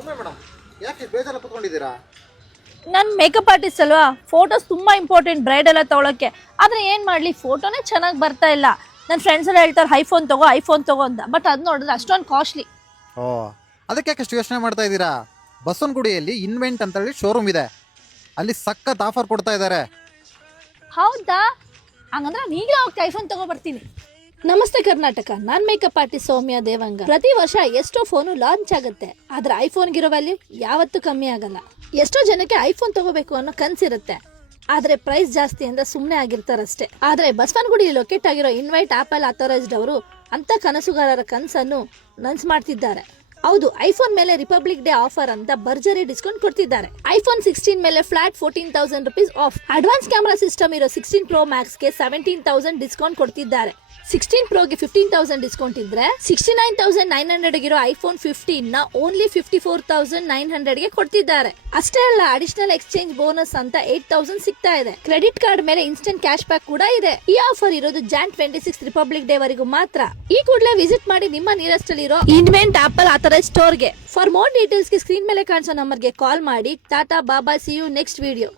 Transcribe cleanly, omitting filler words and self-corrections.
ಸುಮ್ಮನೆ ಮೇಡಮ್, ಯಾಕೆ ಬೇಜಾರ ಕುತ್ಕೊಂಡಿದ್ದೀರಾ? ನಾನು ಮೇಕಪ್ ಆರ್ಟಿಸ್ಟ್ ಅಲ್ವಾ, ಫೋಟೋಸ್ ತುಂಬಾ ಇಂಪಾರ್ಟೆಂಟ್ ಬ್ರೈಡ್ ಎಲ್ಲ ತೊಗೊಳಕ್ಕೆ. ಆದ್ರೆ ಏನ್ ಮಾಡ್ಲಿ, ಫೋಟೋನೇ ಚೆನ್ನಾಗಿ ಬರ್ತಾ ಇಲ್ಲ. ನನ್ನ ಫ್ರೆಂಡ್ಸ್ ಎಲ್ಲ ಹೇಳ್ತಾರೆ ಐಫೋನ್ ತಗೋ ಅಂತ. ಬಟ್ ಅದು ನೋಡಿದ್ರೆ ಅಷ್ಟೊಂದು ಕಾಸ್ಟ್ಲಿ. ಓ, ಅದಕ್ಕೆ ಯಾಕೆ ಯೋಚನೆ ಮಾಡ್ತಾ ಇದ್ದೀರಾ? ಬಸವನಗುಡಿಯಲ್ಲಿ ಇನ್ವೆಂಟ್ ಅಂತ ಹೇಳಿ ಶೋರೂಮ್ ಇದೆ, ಅಲ್ಲಿ ಸಖತ್ ಆಫರ್ ಕೊಡ್ತಾ ಇದ್ದಾರೆ. ಹೌದಾ? ಹಂಗಂದ್ರೆ ನಾನು ಈಗಲೇ ಹೋಗಿ ಐಫೋನ್ ತಗೊಬರ್ತೀನಿ. ನಮಸ್ತೆ ಕರ್ನಾಟಕ, ನಾನ್ ಮೇಕಪ್ ಆರ್ಟಿಸ್ಟ್ ಸೌಮ್ಯ ದೇವಂಗ. ಪ್ರತಿ ವರ್ಷ ಎಷ್ಟೋ ಫೋನು ಲಾಂಚ್ ಆಗುತ್ತೆ, ಆದ್ರೆ ಐಫೋನ್ಗಿರೋ ವ್ಯಾಲ್ಯೂ ಯಾವತ್ತೂ ಕಮ್ಮಿ ಆಗಲ್ಲ. ಎಷ್ಟೋ ಜನಕ್ಕೆ ಐಫೋನ್ ತಗೋಬೇಕು ಅನ್ನೋ ಕನ್ಸಿರುತ್ತೆ, ಆದ್ರೆ ಪ್ರೈಸ್ ಜಾಸ್ತಿ ಅಂದ್ರೆ ಸುಮ್ನೆ ಆಗಿರ್ತಾರಷ್ಟೇ. ಆದ್ರೆ ಬಸವನಗುಡಿ ಲೊಕೇಟ್ ಆಗಿರೋ ಇನ್ವೈಟ್ ಆಪಲ್ ಅಥರೈಸ್ಡ್ ಅವರು ಅಂತ ಕನಸುಗಾರರ ಕನಸನ್ನು ನನ್ಸ್ ಮಾಡ್ತಿದ್ದಾರೆ. ಹೌದು, ಐಫೋನ್ ಮೇಲೆ ರಿಪಬ್ಲಿಕ್ ಡೇ ಆಫರ್ ಅಂತ ಭರ್ಜರಿ ಡಿಸ್ಕೌಂಟ್ ಕೊಡ್ತಿದ್ದಾರೆ. ಐಫೋನ್ 16 ಮೇಲೆ flat 14,000 rupees of. Advance camera system ಇರೋ 16 Pro Max ಗೆ 17,000 ಡಿಸ್ಕೌಂಟ್ ಕೊಡ್ತಿದ್ದಾರೆ. 16 Pro ಗೆ 15,000 ಡಿಸ್ಕೌಂಟ್ ಇದ್ರೆ 69,900 ಇರೋ ಐಫೋನ್ 15 ನ ಓನ್ಲಿ 54,900 ಗೆ ಕೊಡ್ತಿದ್ದಾರೆ. ಅಷ್ಟೇ ಅಲ್ಲ, ಅಡಿಷನಲ್ ಎಕ್ಸ್ಚೇಂಜ್ ಬೋನಸ್ ಅಂತ 8,000 ಸಿಗ್ತಾ ಇದೆ. ಕ್ರೆಡಿಟ್ ಕಾರ್ಡ್ ಮೇಲೆ ಇನ್ಸ್ಟೆಂಟ್ ಕ್ಯಾಶ್ ಬ್ಯಾಕ್ ಕೂಡ ಇದೆ. ಈ ಆಫರ್ ಇರೋದು ಜಾನ್ 26 ರಿಪಬ್ಲಿಕ್ ಡೇ ವರೆಗೂ ಮಾತ್ರ. ಈ ಕೂಡಲೇ ವಿಸಿಟ್ ಮಾಡಿ ನಿಮ್ಮ ನಿಯರೆಸ್ಟ್ ಅಲ್ಲಿರೋ ಇನ್ವೆಂಟ್ ಆಪಲ್ ಅಥರೈಸ್ಡ್ ಸ್ಟೋರ್ ಗೆ. ಫಾರ್ ಮೋರ್ ಡೀಟೇಲ್ಸ್ ಗೆ ಸ್ಕ್ರೀನ್ ಮೇಲೆ ಕಾಣಿಸೋ ನಂಬರ್ ಗೆ ಕಾಲ್ ಮಾಡಿ. ಟಾಟಾ ಬಾಬಾ, ಸಿ ಯು ನೆಕ್ಸ್ಟ್ ವಿಡಿಯೋ.